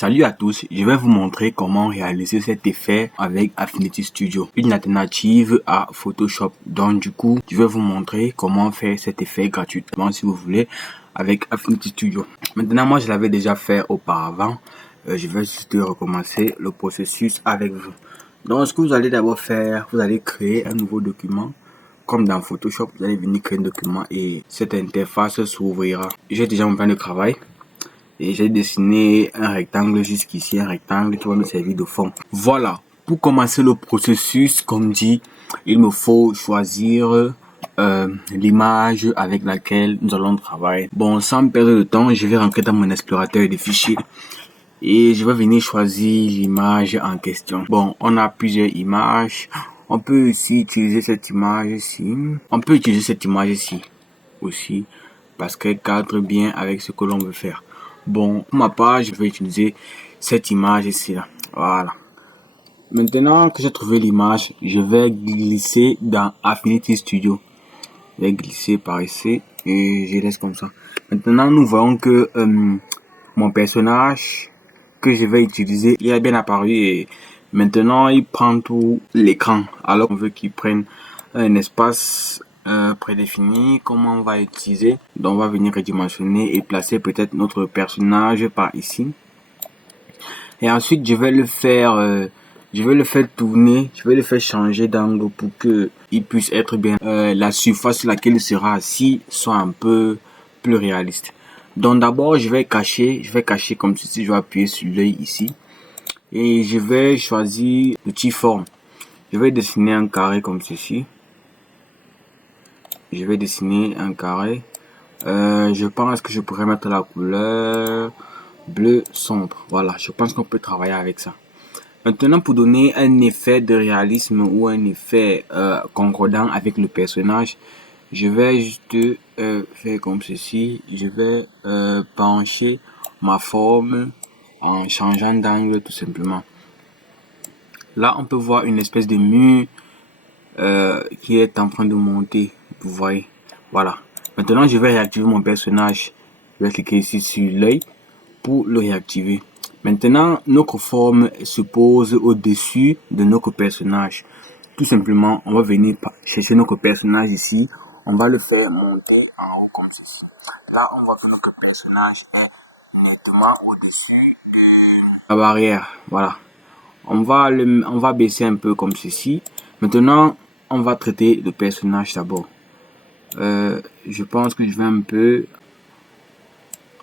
Salut à tous, je vais vous montrer comment réaliser cet effet avec Affinity Studio, une alternative à Photoshop. Donc du coup, je vais vous montrer comment faire cet effet gratuitement si vous voulez avec Affinity Studio. Maintenant, moi je l'avais déjà fait auparavant, je vais juste recommencer le processus avec vous. Donc ce que vous allez d'abord faire, vous allez créer un nouveau document. Comme dans Photoshop, vous allez venir créer un document et cette interface s'ouvrira. J'ai déjà mon plan de travail. Et j'ai dessiné un rectangle jusqu'ici, un rectangle qui va me servir de fond. Voilà, pour commencer le processus, comme dit, il me faut choisir l'image avec laquelle nous allons travailler. Bon, sans perdre de temps, je vais rentrer dans mon explorateur de fichiers et je vais venir choisir l'image en question. Bon, on a plusieurs images. On peut aussi utiliser cette image ici. On peut utiliser cette image ici aussi parce qu'elle cadre bien avec ce que l'on veut faire. Bon, pour ma part, je vais utiliser cette image ici là. Voilà. Maintenant que j'ai trouvé l'image, je vais glisser dans Affinity Studio. Je vais glisser par ici et je laisse comme ça. Maintenant, nous voyons que mon personnage que je vais utiliser, il est bien apparu et maintenant il prend tout l'écran. Alors qu'on veut qu'il prenne un espace prédéfini. Comment on va utiliser? Donc on va venir redimensionner et placer peut-être notre personnage par ici. Et ensuite je vais le faire tourner, je vais le faire changer d'angle pour que il puisse être bien la surface sur laquelle il sera assis soit un peu plus réaliste. Donc d'abord je vais cacher comme ceci, je vais appuyer sur l'œil ici et je vais choisir l'outil forme. Je vais dessiner un carré comme ceci. Je vais dessiner un carré. Je pense que je pourrais mettre la couleur bleu sombre. Voilà, je pense qu'on peut travailler avec ça. Maintenant, pour donner un effet de réalisme ou un effet concordant avec le personnage, je vais juste faire comme ceci. Je vais pencher ma forme en changeant d'angle tout simplement. Là, on peut voir une espèce de mur qui est en train de monter. Vous voyez, voilà. Maintenant, je vais réactiver mon personnage. Je vais cliquer ici sur l'œil pour le réactiver. Maintenant, notre forme se pose au-dessus de notre personnage. Tout simplement, on va venir chercher notre personnage ici. On va le faire monter en haut comme ceci. Là, on voit que notre personnage est nettement au-dessus de la barrière. Voilà. On va baisser un peu comme ceci. Maintenant, on va traiter le personnage d'abord. Je pense que je vais un peu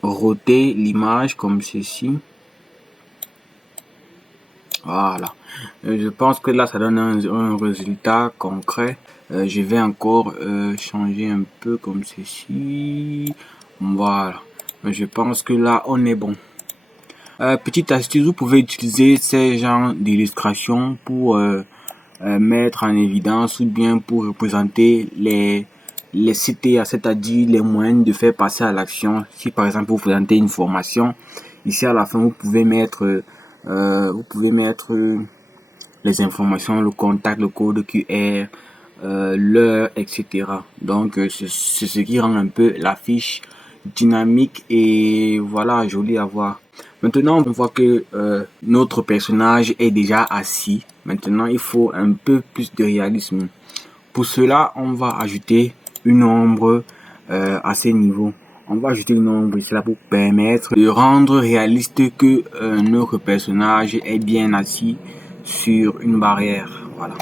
roter l'image comme ceci. Voilà. Je pense que là, ça donne un résultat concret. Je vais encore changer un peu comme ceci. Voilà. Je pense que là, on est bon. Petite astuce, vous pouvez utiliser ces genres d'illustrations pour mettre en évidence ou bien pour représenter les CTA, c'est-à-dire les moyens de faire passer à l'action. Si par exemple vous présentez une formation, ici à la fin vous pouvez mettre les informations, le contact, le code QR, l'heure, etc. Donc c'est ce qui rend un peu la fiche dynamique et voilà, joli à voir. Maintenant, on voit que notre personnage est déjà assis. Maintenant, il faut un peu plus de réalisme. Pour cela, on va ajouter une ombre à ces niveaux. On va ajouter une ombre ici là pour permettre de rendre réaliste que notre personnage est bien assis sur une barrière. Voilà.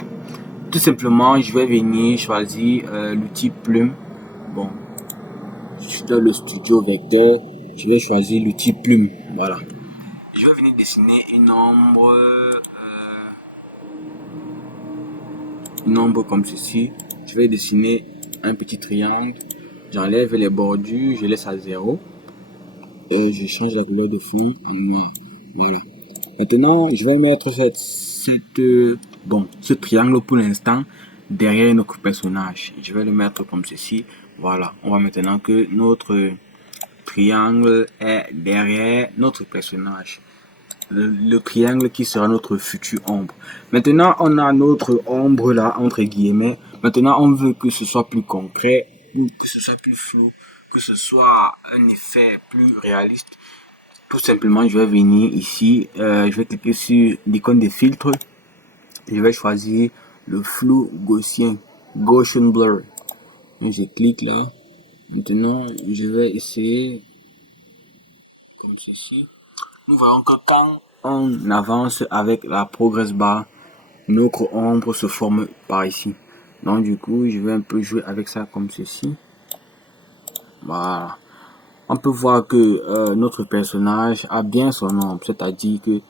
Tout simplement, je vais venir choisir l'outil plume. Bon, dans le studio vecteur, je vais choisir l'outil plume. Voilà. Je vais venir dessiner une ombre comme ceci. Je vais dessiner un petit triangle. J'enlève les bordures, je laisse à 0. Et je change la couleur de fond en noir. Voilà. Maintenant, je vais mettre ce triangle pour l'instant derrière notre personnage. Je vais le mettre comme ceci. Voilà. On voit maintenant que notre triangle est derrière notre personnage. Le triangle qui sera notre future ombre. Maintenant, on a notre ombre là, entre guillemets. Maintenant, on veut que ce soit plus concret, ou que ce soit plus flou, que ce soit un effet plus réaliste. Tout simplement, je vais venir ici, je vais cliquer sur l'icône des filtres. Je vais choisir le flou gaussien, Gaussian Blur. Donc, je clique là. Maintenant, je vais essayer comme ceci. Nous voyons que quand on avance avec la progress bar, notre ombre se forme par ici. Donc du coup, je vais un peu jouer avec ça comme ceci. Voilà. On peut voir que notre personnage a bien son ombre, c'est-à-dire que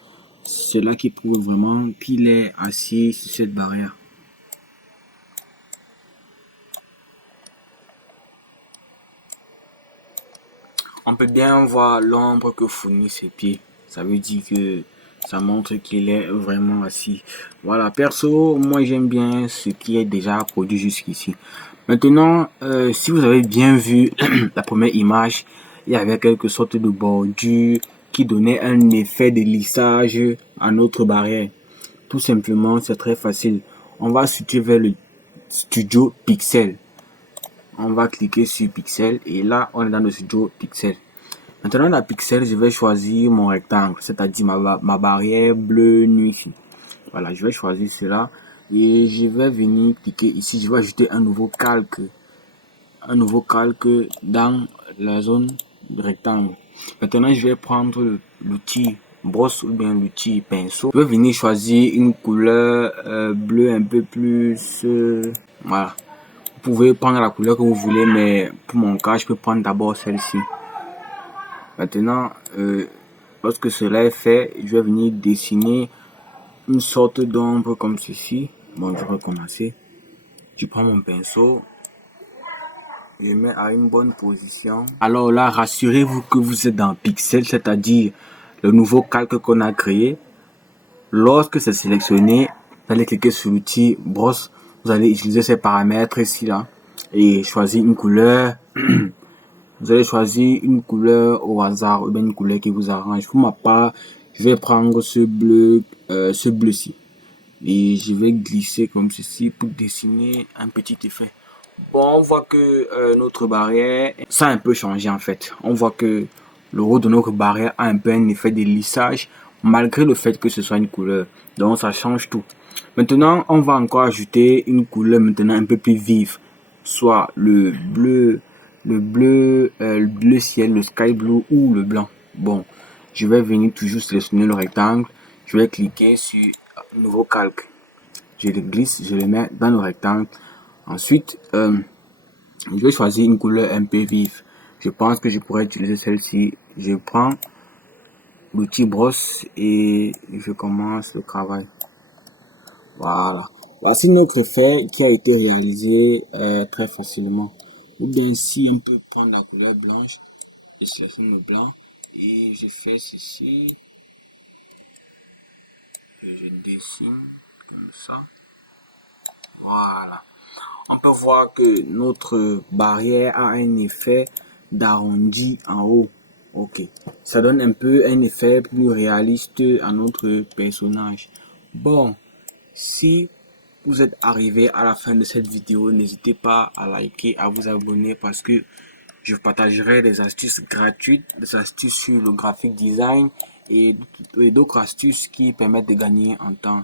c'est là qui prouve vraiment qu'il est assis sur cette barrière. On peut bien voir l'ombre que fournit ses pieds. Ça veut dire que ça montre qu'il est vraiment assis. Voilà, perso, moi j'aime bien ce qui est déjà produit jusqu'ici. Maintenant, si vous avez bien vu la première image, il y avait quelque sorte de bordure qui donnait un effet de lissage à notre barrière. Tout simplement, c'est très facile. On va switcher vers le studio Pixel. On va cliquer sur Pixel et là, on est dans le studio Pixel. Maintenant, dans Pixel, je vais choisir mon rectangle, c'est-à-dire ma barrière bleue nuit. Voilà, je vais choisir cela et je vais venir cliquer ici. Je vais ajouter un nouveau calque dans la zone du rectangle. Maintenant, je vais prendre l'outil brosse ou bien l'outil pinceau. Je vais venir choisir une couleur bleue un peu plus... voilà. Vous pouvez prendre la couleur que vous voulez, mais pour mon cas, je peux prendre d'abord celle-ci. Maintenant, lorsque cela est fait, je vais venir dessiner une sorte d'ombre comme ceci. Bon, je vais recommencer. Je prends mon pinceau. Je mets à une bonne position. Alors là, rassurez-vous que vous êtes dans Pixel, c'est-à-dire le nouveau calque qu'on a créé. Lorsque c'est sélectionné, vous allez cliquer sur l'outil brosse. Vous allez utiliser ces paramètres ici là et choisir une couleur. Vous allez choisir une couleur au hasard ou bien une couleur qui vous arrange. Pour ma part, je vais prendre ce bleu-ci. Et je vais glisser comme ceci pour dessiner un petit effet. Bon, on voit que notre barrière, ça a un peu changé en fait. On voit que le haut de notre barrière a un peu un effet de lissage, malgré le fait que ce soit une couleur. Donc ça change tout. Maintenant, on va encore ajouter une couleur maintenant un peu plus vive, soit le bleu ciel, le sky blue ou le blanc. Bon, je vais venir toujours sélectionner le rectangle. Je vais cliquer sur nouveau calque. Je le glisse, je le mets dans le rectangle. Ensuite, je vais choisir une couleur un peu vive. Je pense que je pourrais utiliser celle-ci. Je prends l'outil brosse et je commence le travail. Voilà. Voici notre effet qui a été réalisé très facilement. Ou bien si on peut prendre la couleur blanche et sélectionner le blanc. Et je fais ceci. Et je dessine comme ça. Voilà. On peut voir que notre barrière a un effet d'arrondi en haut. Ok. Ça donne un peu un effet plus réaliste à notre personnage. Bon. Si vous êtes arrivé à la fin de cette vidéo, n'hésitez pas à liker, à vous abonner parce que je partagerai des astuces gratuites, des astuces sur le graphic design et d'autres astuces qui permettent de gagner en temps.